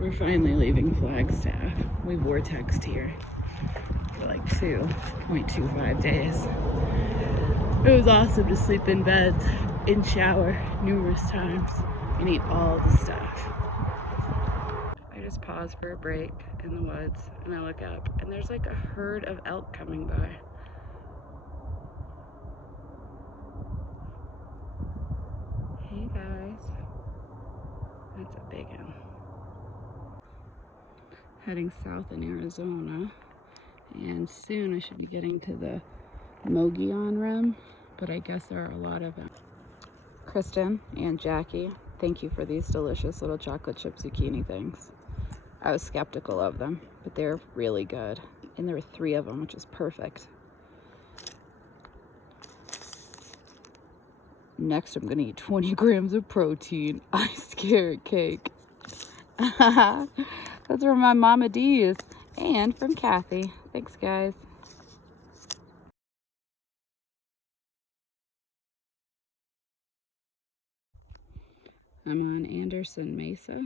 We're finally leaving Flagstaff. We vortexed here for like 2.25 days. It was awesome to sleep in beds, in shower numerous times, and eat all the stuff. I just pause for a break in the woods, and I look up, and there's like a herd of elk coming by. Hey guys. That's a big one. Heading south in Arizona, and soon I should be getting to the Mogollon Rim, but I guess there are a lot of them. Kristen and Jackie, thank you for these delicious little chocolate chip zucchini things. I was skeptical of them, but they're really good, and there were 3 of them, which is perfect. Next, I'm gonna eat 20 grams of protein iced carrot cake. That's from my Mama D's and from Kathy. Thanks, guys. I'm on Anderson Mesa.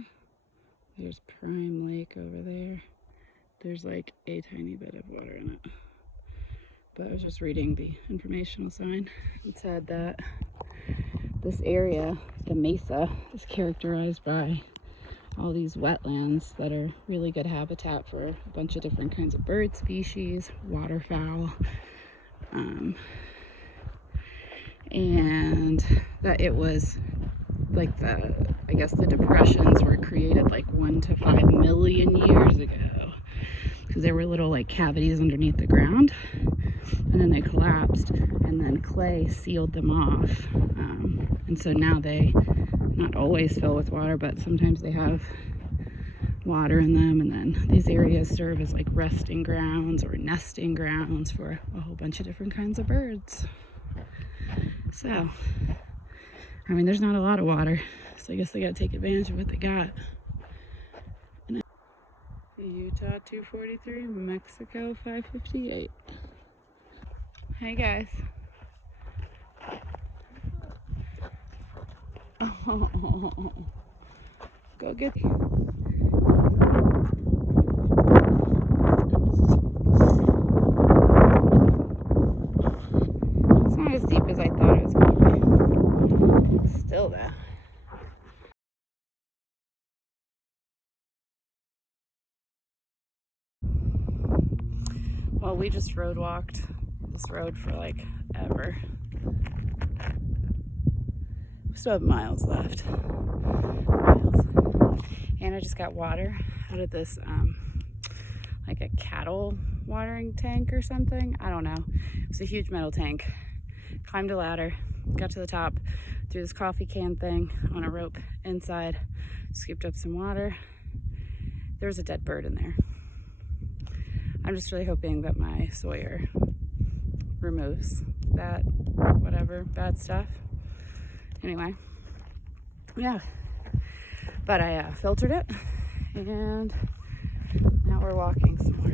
There's Prime Lake over there. There's like a tiny bit of water in it. But I was just reading the informational sign. It said that this area, the mesa, is characterized by all these wetlands that are really good habitat for a bunch of different kinds of bird species, waterfowl, and that it was like I guess the depressions were created like 1 to 5 million years ago, because there were little like cavities underneath the ground, and then they collapsed, and then clay sealed them off, and so now they not always fill with water, but sometimes they have water in them, and then these areas serve as like resting grounds or nesting grounds for a whole bunch of different kinds of birds. So, I mean, there's not a lot of water, so I guess they gotta take advantage of what they got. Utah 243, Mexico 558. Hey guys. Oh, go get. It's not as deep as I thought it was going to be. Still though. Well, we just walked this road for like ever. We still have miles left. And I just got water out of this, like a cattle watering tank or something. I don't know. It was a huge metal tank. Climbed a ladder, got to the top, threw this coffee can thing on a rope inside, scooped up some water. There was a dead bird in there. I'm just really hoping that my Sawyer removes that, whatever, bad stuff. Anyway, yeah. But I filtered it, and now we're walking some more.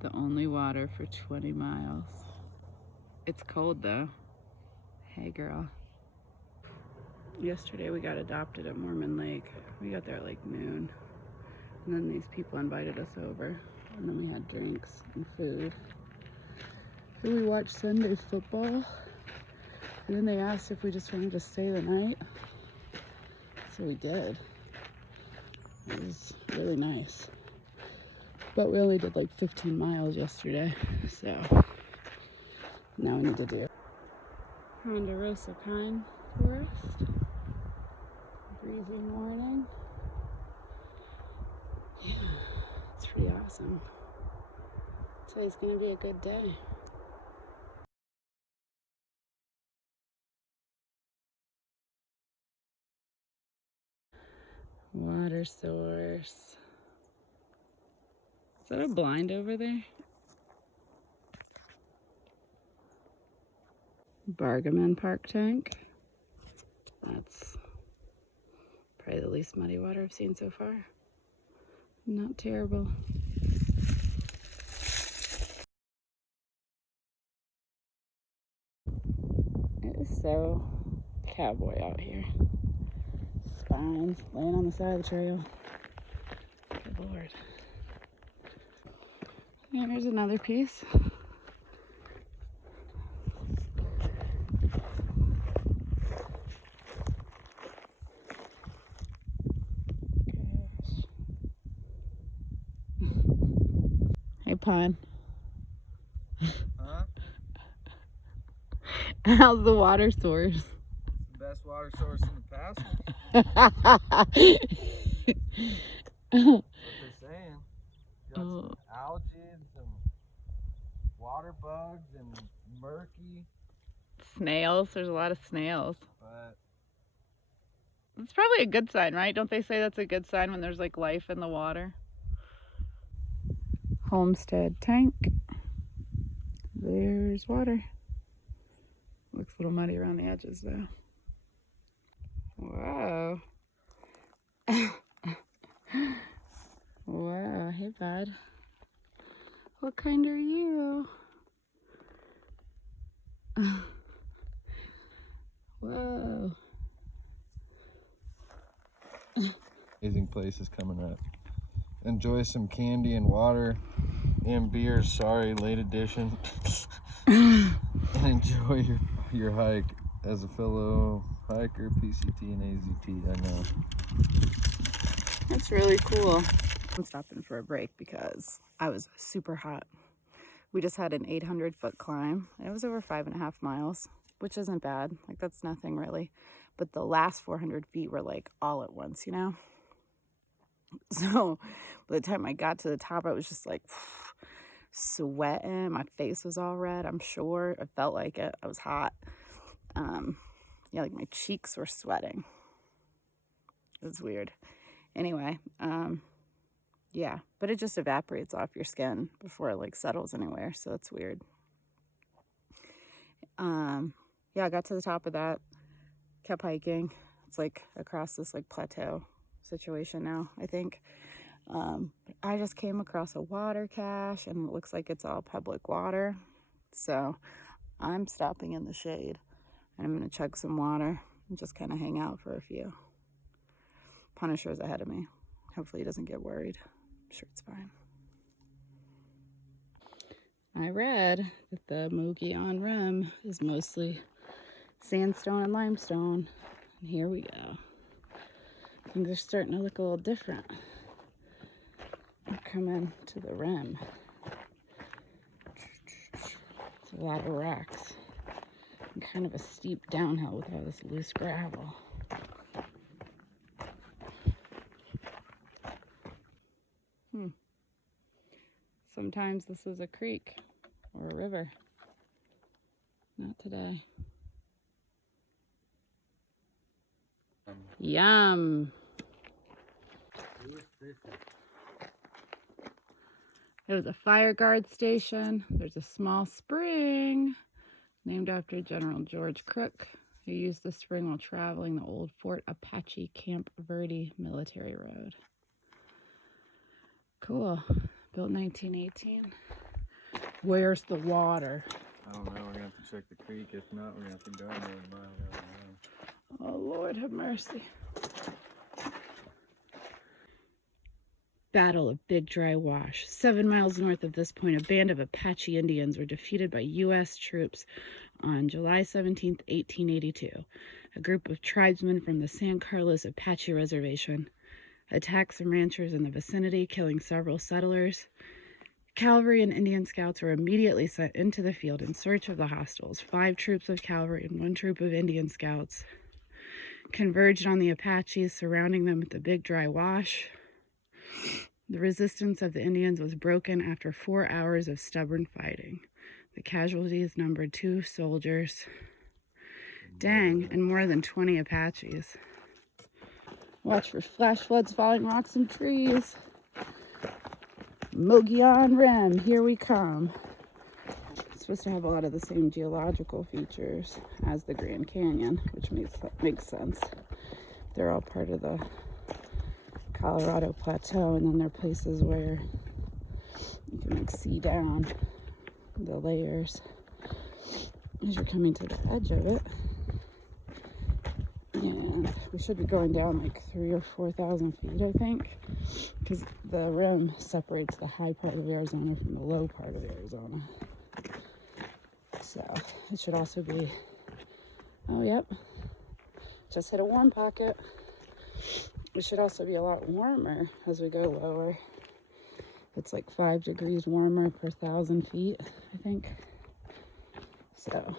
The only water for 20 miles. It's cold though. Hey girl. Yesterday we got adopted at Mormon Lake. We got there at like noon. And then these people invited us over. And then we had drinks and food. And we watched Sunday football. And then they asked if we just wanted to stay the night. So we did. It was really nice. But we only did like 15 miles yesterday. So now we need to do Ponderosa Pine Forest. Breezy morning. Yeah, it's pretty awesome. Today's gonna be a good day. Water source. Is that a blind over there? Bargaman Park tank. That's probably the least muddy water I've seen so far. Not terrible. It is so cowboy out here. pines laying on the side of the trail. Good Lord. And here's another piece. Hey, pine. Huh? How's the water source? The best water source in the passage. That's what they're saying. Got some algae and some water bugs and murky. Snails. There's a lot of snails. But It's probably a good sign, right? Don't they say that's a good sign when there's like life in the water? Homestead tank. There's water. Looks a little muddy around the edges though. Whoa. Whoa, hey bud. What kind are you? Whoa. amazing places coming up. Enjoy some candy and water and beer. Sorry, late edition. And enjoy your hike as a fellow hiker, PCT and AZT. I know. That's really cool. I'm stopping for a break because I was super hot. We just had an 800-foot climb, and it was over 5.5 miles, which isn't bad. Like, that's nothing really. But the last 400 feet were like all at once, you know? So by the time I got to the top, I was just like sweating. My face was all red, I'm sure. It felt like it. I was hot. Yeah, like my cheeks were sweating. It was weird. Anyway, yeah, but it just evaporates off your skin before it like settles anywhere, so it's weird. Yeah, I got to the top of that, kept hiking. It's like across this like plateau situation now, I think. I just came across a water cache, and it looks like it's all public water, so I'm stopping in the shade, and I'm gonna chug some water and just kind of hang out for a few. Punisher's ahead of me. Hopefully he doesn't get worried. I'm sure it's fine. I read that the Mogollon Rim is mostly sandstone and limestone. And here we go. Things are starting to look a little different. I'm coming to the rim. It's a lot of rocks. And kind of a steep downhill with all this loose gravel. Sometimes this is a creek or a river. Not today. Yum. There's a fire guard station. There's a small spring named after General George Crook, who used the spring while traveling the old Fort Apache Camp Verde military road. Cool. Built 1918. Where's the water? I don't know. We're gonna have to check the creek. If not, we're gonna have to go another mile. Oh, Lord have mercy. Battle of Big Dry Wash. 7 miles north of this point, a band of Apache Indians were defeated by U.S. troops on July 17th, 1882. A group of tribesmen from the San Carlos Apache Reservation attacked some ranchers in the vicinity, killing several settlers. Cavalry and Indian scouts were immediately sent into the field in search of the hostiles. 5 troops of cavalry and 1 troop of Indian scouts converged on the Apaches, surrounding them at the Big Dry Wash. The resistance of the Indians was broken after 4 hours of stubborn fighting. The casualties numbered 2 soldiers, and more than 20 Apaches. Watch for flash floods, falling rocks, and trees. Mogollon Rim, here we come. It's supposed to have a lot of the same geological features as the Grand Canyon, which makes sense. They're all part of the Colorado Plateau, and then there are places where you can like see down the layers as you're coming to the edge of it. And we should be going down like 3,000 or 4,000 feet, I think, because the rim separates the high part of Arizona from the low part of Arizona. So it should also be, oh yep, just hit a warm pocket. It should also be a lot warmer as we go lower. It's like 5 degrees warmer per 1,000 feet, I think. So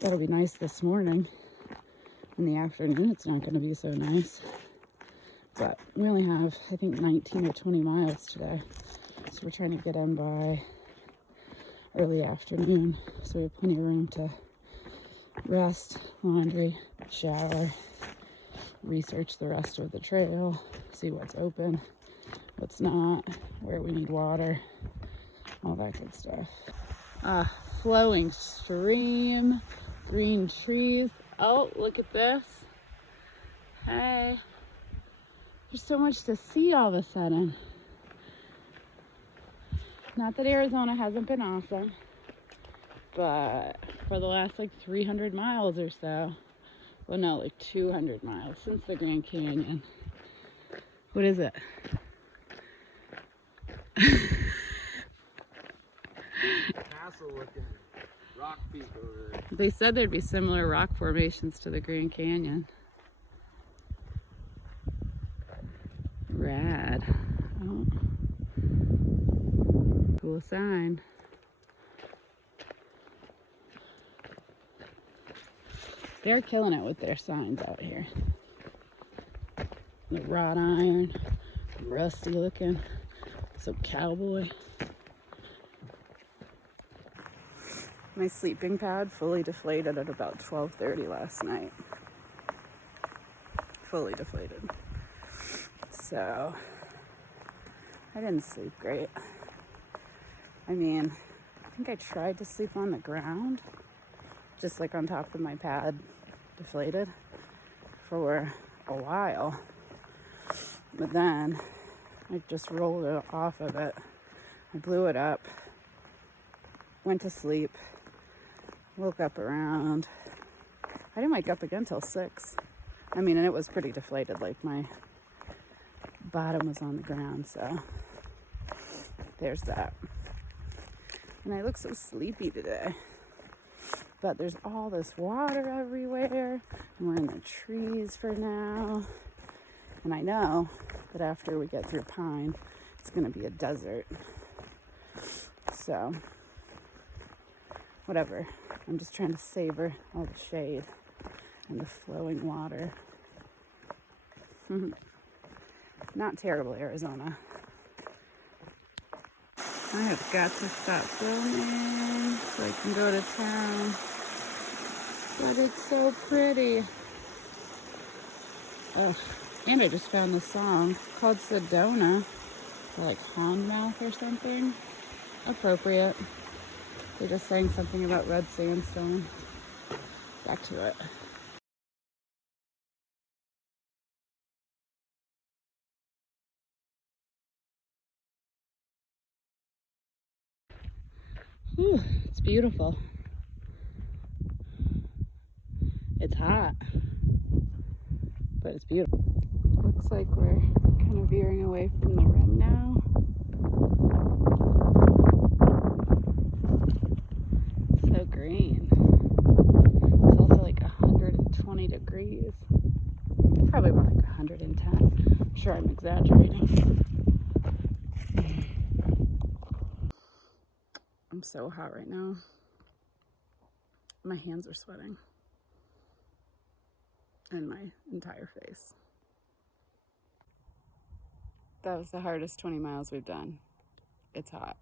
that'll be nice this morning. In the afternoon, it's not going to be so nice. But we only have, I think, 19 or 20 miles today. So we're trying to get in by early afternoon. So we have plenty of room to rest, laundry, shower, research the rest of the trail, see what's open, what's not, where we need water, all that good stuff. Flowing stream, green trees. Oh, look at this. Hey, there's so much to see all of a sudden. Not that Arizona hasn't been awesome, but for the last like 300 miles or so, well no, like 200 miles since the Grand Canyon. What is it? Castle looking rock peak over there. They said there'd be similar rock formations to the Grand Canyon. Rad. Oh. Cool sign. They're killing it with their signs out here. The wrought iron, rusty looking, so cowboy. My sleeping pad fully deflated at about 12:30 last night. Fully deflated. So I didn't sleep great. I mean, I think I tried to sleep on the ground, just like on top of my pad, deflated, for a while. But then I just rolled it off of it. I blew it up, went to sleep, woke up around, I didn't wake up again till 6. I mean, and it was pretty deflated, like my bottom was on the ground, so there's that. And I look so sleepy today. But there's all this water everywhere, and we're in the trees for now. And I know that after we get through Pine, it's gonna be a desert. So, whatever. I'm just trying to savor all the shade and the flowing water. Not terrible, Arizona. I have got to stop filming so I can go to town. But it's so pretty. Ugh. And I just found this song called Sedona, like Houndmouth or something. Appropriate. They just sang something about red sandstone. Back to it. Whew, it's beautiful. It's hot, but it's beautiful. Looks like we're kind of veering away from the rim now. So green. It's also like 120 degrees. Probably more like 110. I'm sure I'm exaggerating. I'm so hot right now. My hands are sweating. And my entire face. That was the hardest 20 miles we've done. It's hot.